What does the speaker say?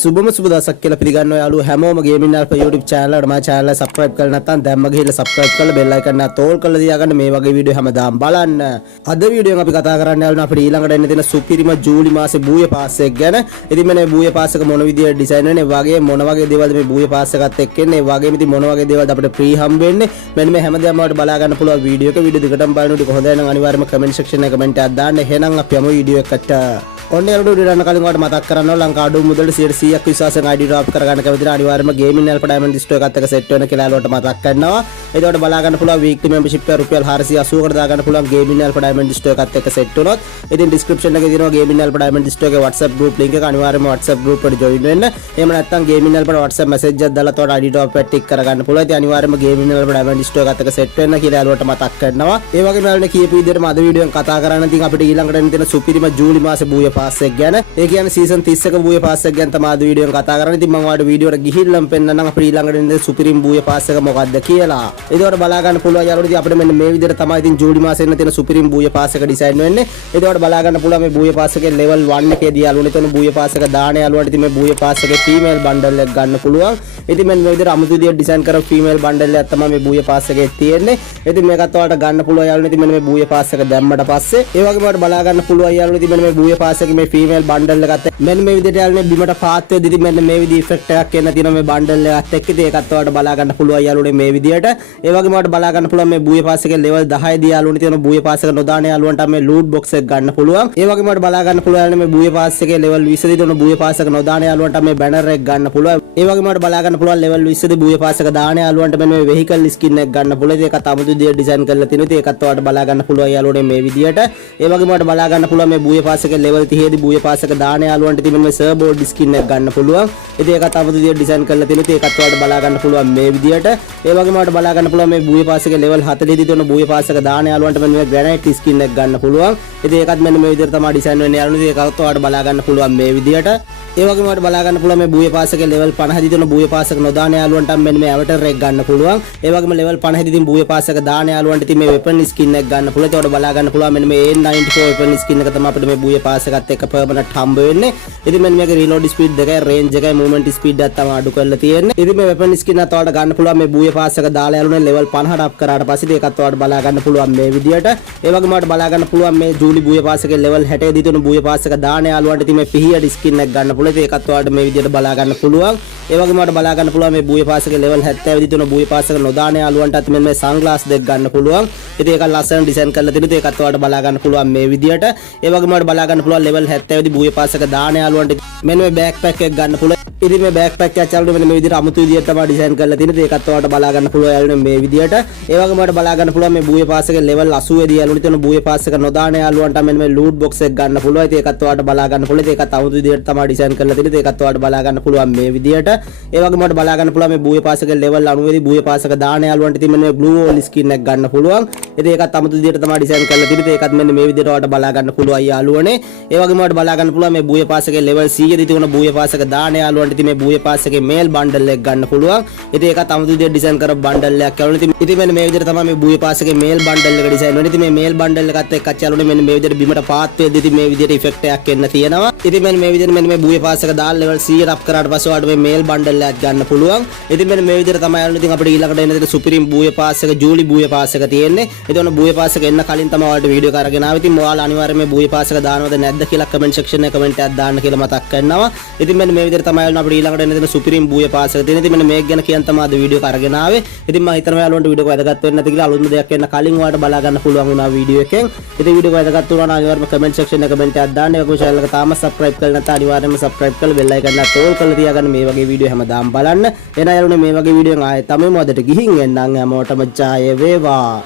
සුබම සුබ දවසක් කියලා පිළිගන්නවා යාළුවෝ හැමෝම ගේමින් අල්ෆා YouTube channel එකට මම channel එක subscribe කරලා නැත්නම් දැම්ම ගිහිල්ලා subscribe කරලා bell icon එක තෝල් කරලා තියාගන්න මේ වගේ වීඩියෝ හැමදාම බලන්න. අද වීඩියෝෙන් අපි කතා කරන්න යාළුවෝ අපිට ඊළඟට එන්න තියෙන සුපිරිම ජූලි මාසේ බූය පාස් එක ගැන. ඉතින් මේ බූය පාස් එක මොන විදියට ඩිසයින් වෙන්නේ, වගේ මොන වගේ දේවල්ද මේ බූය පාස් එකත් එක්ක එන්නේ, වගේම ඉතින් මොන වගේ දේවල්ද අපිට free හම්බ වෙන්නේ. මෙන්න මේ හැමදාම වලට බලා ගන්න පුළුවන් වීඩියෝ එක. වීඩියෝ දිගටම බලනකොට කොහොමද නම් අනිවාර්යයෙන්ම comment section එකේ comment එකක් දාන්න. එහෙනම් අපි යමු වීඩියෝ එකට. ඔන්න යාළුවෝ වීඩියෝ යන කලින් ඔයාලට මතක් කරන්න ඕන ලංකා අඩු මුදලට 100ක් විශ්වාසයෙන් ID drop කරගන්න කැමතිද අනිවාර්යයෙන්ම ගේමින් අල්ෆා ඩයමන්ඩ් ස්ටෝර් එකත් එක්ක සෙට් වෙන කියලා යාළුවන්ට මතක් කරනවා. එතකොට බලා ගන්න පුළුවන් weekly membership එක රුපියල් 480කට දා ගන්න පුළුවන් ගේමින් අල්ෆා ඩයමන්ඩ් ස්ටෝර් එකත් එක්ක සෙට් වුණොත්. ඉතින් description එකේ තියෙනවා ගේමින් අල්ෆා ඩයමන්ඩ් ස්ටෝර් එකේ WhatsApp group link එක අනිවාර්යයෙන්ම WhatsApp group එකට join වෙන්න. එහෙම නැත්නම් ගේමින් අල්ෆාට WhatsApp message එකක් දාලා තෝරන ID drop එක ටික් කරගන්න පුළුවන්. ඉතින් අනිවාර්යයෙන්ම ගේමින් අල්ෆා ඩයමන්ඩ් ස්ටෝර් එකත් එක්ක සෙට් වෙන්න කියලා යාළුවන්ට මතක් කරනවා. ඒ වගේම යාළුවනේ කියපු විදිහටම අද වීඩියෝෙන් කතා කරන්න ඉතින් අපිට ඊළඟට එන්න තියෙන සුපිරිම ජූලි මාසේ බූය පාස් එක ගැන. ඒ කියන්නේ සීසන් 31 බූය පාස් එක ගැන තමයි අද වීඩියෝෙන් කතා කරන්නේ. ඉතින් මම ඔයාලට වීඩියෝට ගිහිල්ලාම පෙන්නන්නම් අපිට ඊළඟට එන්න සුපිරිම බූය පාස් එක මොකක්ද කියලා. ඒකට බලා ගන්න පුළුවන් යාළුවෝ. ඉතින් අපිට මෙන්න මේ විදිහට තමයි ඉතින් ජූලි මාසේ එන්න තියෙන සුපිරිම බූය පාස් එක ඩිසයින් වෙන්නේ. ඒකට බලා ගන්න පුළුවන් මේ බූය පාස් එකේ level 1 එකේදී යාළුවනේ එතන බූය පාස් එක දාන යාළුවන්ට ඉතින් මේ බූය පාස් එකේ female bundle එක ගන්න පුළුවන්. ඉතින් මෙන්න මේ විදිහට අමුතු විදිහට ඩිසයින් කරපු female bundle එකක් තමයි මේ බූය පාස් එකේ තියෙන්නේ. ඉතින් මේකත් ඔයාලට ගන්න පුළුවන් යාළුවනේ. ඉතින් මෙන්න මේ බූය පාස් එක දැම්මට පස්සේ ඒ වගේම ඔයාලට බලා ගන්න පුළුවන් යාළුවනේ. ඉතින් මෙන්න මේ බූය පාස් එකේ මේ female bundle එකත් මෙන්න මේ විදිහට යාළුවනේ බිමට පාත් වෙද්දී ඉතින් මෙන්න මේ විදිහ ඉෆෙක්ට් එකක් එන්න තියෙනවා මේ බන්ඩල් එකත් එක්ක. ඉතින් ඒකත් ඔයාලට බලා ගන්න පුළුවන් යාළුවනේ මේ විදිහට. ඒ වගේම ඔයාලට බලා ගන්න පුළුවන් මේ බූය පාස් එකේ level 10 දී යාළුවනේ තියෙන බූය පාස් එක නොදාන යාළුවන්ට මේ loot box එක ගන්න පුළුවන්. ඒ වගේම ඔයාලට බලා ගන්න පුළුවන් යාළුවනේ මේ බූය පාස් එකේ level 20 දී තියෙන බූය පාස් එක නොදාන යාළුවන්ට මේ banner එක ගන්න පුළුවන්. ඒ වගේම ඔයාලට බලා ගන්න පුළුවන් level 20 දී බූය පාස් එක දාන යාළුවන්ට මෙන්න මේ vehicle skin එක ගන්න පුළුවන්. ඒකත් අමුතු විදිහට ඩිසයින් කරලා තියෙනවා. ඉතින් ඒකත් ඔයාලට බලා ගන්න පුළුවන් යාළුවනේ මේ විදිහට. ඒ වගේම ඔයාලට බලා ගන්න පුළුවන් මේ බූය පාස් එකේ level 30 දී බූය පාස් එක දාන යාළුවන්ට ඉතින් මේ surfboard skin එක ගන්න පුළුවන්. ඉතින් ඒකත් අමුතු විදිහට ඩිසයින් කරලා තියෙනවා. ඉතින් ඒකත් ඔයාලට බලා ගන්න පුළුවන් මේ විදිහට. ඒ වගේම ඔයාලට බලා ගන්න පුළුවන් මේ බූය පාස් එකේ level 40 දී තියෙන බූය පාස් එක දාන යාළුවන්ට මෙන්න මේ granite skin එක ගන්න පුළුවන්. ඉතින් ඒකත් මෙන්න මේ විදිහට තමයි ඩිසයින් වෙන්නේ යාළුවනේ. ඉතින් ඒකත් ඔයාලට බලා ගන්න පුළුවන් මේ විදිහට. ඒ වගේම ඔයාලට බලා ගන්න පුළුවන් මේ බූය පාස් එකේ level 50 දී තියෙන බූය පාස් එක නොදාන යාළුවන්ට මෙන්න මේ avatar එක ගන්න පුළුවන්. ඒ වගේම level 50 දී තියෙන බූය පාස් එක දාන යාළුවන්ට ඉතින් මේ weapon skin එක ගන්න පුළුවන්. ඒකට බලා ගන්න පුළුවන් මෙන්න මේ A94 weapon skin එක තමයි අපිට මේ බූය පාස් එකත් එක්ක permanent හම්බ වෙන්නේ. ඉතින් මෙන්න මේකේ reload speed දෙකයි range එකයි movement speed එකක් තමයි අඩු කරලා තියෙන්නේ. ඉතින් මේ weapon skin එකත් ඔයාලට ගන්න පුළුවන් මේ බූය පාස් එක දාලා යාළුවනේ level 50ට up කරාට පස්සේ ඒකත් ඔයාලට බලා ගන්න පුළුවන් මේ විදියට. ඒ වගේම ඔයාලට බලා ගන්න පුළුවන් මේ ජූලි බූය පාස් එකේ level 60 දී තියෙන බූය පාස් එක දාන යාළුවන්ට ඉතින් මේ පිහියඩ skin එක ගන්න පුළුවන්. ඒකත් ඔයාලට මේ විදියට බලා ගන්න පුළුවන්. ඒ වගේම ඔයාලට බලා ගන්න පුළුවන් මේ බූය පාස් එකේ level 70 දී තියෙන බූය පාස් එක නොදාන යාළුවන්ටත් මෙන්න මේ sunglass දෙක ගන්න පුළුවන්. ඉතින් ඒකත් ලස්සන ඩිසයින් කරලා තියෙනවා. ඒකත් ඔයාලට බලා ගන්න පුළුවන් මේ විදියට. ඒ වගේම ඔයාලට බලා ගන්න පුළුවන් level 70 දී බූය පාස් එක දාන යාළුවන්ට මෙන්න මේ backpack එක ගන්න පුළුවන්. ඉතින් මේ backpack එක යාළුවනේ මෙන්න මේ විදියට අමුතු විදියට තමයි ඩිසයින් කරලා තියෙන්නේ. ඒකත් ඔයාලට බලා ගන්න පුළුවන් යාළුවනේ මේ විදියට. ඒ වගේම ඔයාලට බලා ගන්න පුළුවන් මේ බූය පාස් එකේ level 80 දී යාළුවනේ තියෙන බූය පාස් එක නොදාන යාළුවන්ට මෙන්න මේ loot box එක ගන්න පුළුවන්. ඉතින් ඒකත් ඔයාලට බලා ගන්න පුළුවන්. ඒකත් අමුතු විදියට තමයි ඩිසයින් කරලා තියෙන්නේ. ඒකත් ඔයාලට බලා ගන්න පුළුවන් මේ විදියට. ඒ වගේම ඔයාලට බලා ගන්න පුළුවන් මේ බූය පාස් එකේ level 90 දී බූය පාස් එක දාන යාළුවන්ට ඉතින් මෙන්න මේ blue wall skin එක ගන්න පුළුවන්. ඉතින් ඒකත් අමුතු විදියට තමයි ඩිසයින් කරලා තියෙන්නේ. ඒකත් මෙන්න මේ විදියට ඔයාලට බලා ගන්න පුළුවන් යාළුවනේ. ඒ වගේම ඔයාලට බලා ගන්න පුළුවන් මේ බූය පාස් එකේ level 100 දී තියෙන බූය පාස් එක දාන යාළුවන්ට ඉතින් මේ බූය පාස් එකේ male bundle එක ගන්න පුළුවන්. ඉතින් ඒකත් අමුතු විදියට ඩිසයින් කරපු bundle එකක් යාළුවනේ. ඉතින් මෙන්න මේ විදියට තමයි මේ බූය පාස් එකේ male bundle එක ඩිසයින් වෙන්නේ. ඉතින් මේ male bundle එකත් එක්කත් යාළුවනේ මෙන්න මේ විදියට බිමට පාත් වෙද්දී ඉතින් මේ විදියට ඉෆෙක්ට් එකක් එන්න තියෙනවා. ඉතින් මෙන්න මේ විදියට මෙන්න මේ බූය පාස් එක දාලා level 100 up කරාට පස්සේ ඔයාලට මේ male bundle එකක් ගන්න පුළුවන්. ඉතින් මෙන්න මේ විදියට තමයි යාළුවනේ ඉතින් අපිට ඊළඟට එන්න තියෙන සුපිරිම බූය පාස් එක ජූලි බූය පාස් එක තියෙන්නේ. ඉතින් ඔන්න බූය පාස් එක එන්න කලින් තමයි ඔයාලට වීඩියෝ එක අරගෙන ආවේ. ඉතින් ඔයාලා අනිවාර්යයෙන් මේ බූය පාස් එක දානවද නැද්ද කියලා comment section එකේ comment එකක් දාන්න කියලා මතක් කරනවා. ඉතින් මෙන්න මේ විදියට තමයි යාළුවනේ අපිට ඊළඟට එන්න තියෙන සුපිරිම බූය පාස් එක තියෙන්නේ. ඉතින් මෙන්න මේක ගැන කියන්න තමයි අද වීඩියෝ එක අරගෙන ආවේ. ඉතින් මම හිතනවා යාළුවන්ට වීඩියෝ එක වැදගත් වෙන්නේ නැති කියලා අලුත්ම දෙයක් එන්න කලින් ඔයාලට බලා ගන්න පුළුවන් වුණා වීඩියෝ එකෙන්. ඉතින් වීඩියෝ එක වැදගත් වුණා නම් අනිවාර්යයෙන්ම comment section එකේ comment එකක් දාන්න. ඒ වගේම channel එක තාම subscribe කරලා නැත්නම් අනිවාර්යයෙන්ම subscribe කරලා bell icon එක ඕල් කරලා තියාගන්න මේ වගේ වීඩියෝ හැමදාම බලන්න. එහෙනම් යාළුවනේ මේ වගේ වීඩියෝ එකක් ආයෙත් තමයි මොකදට ගිහින් එන්නම් හැමෝටම ජය වේවා.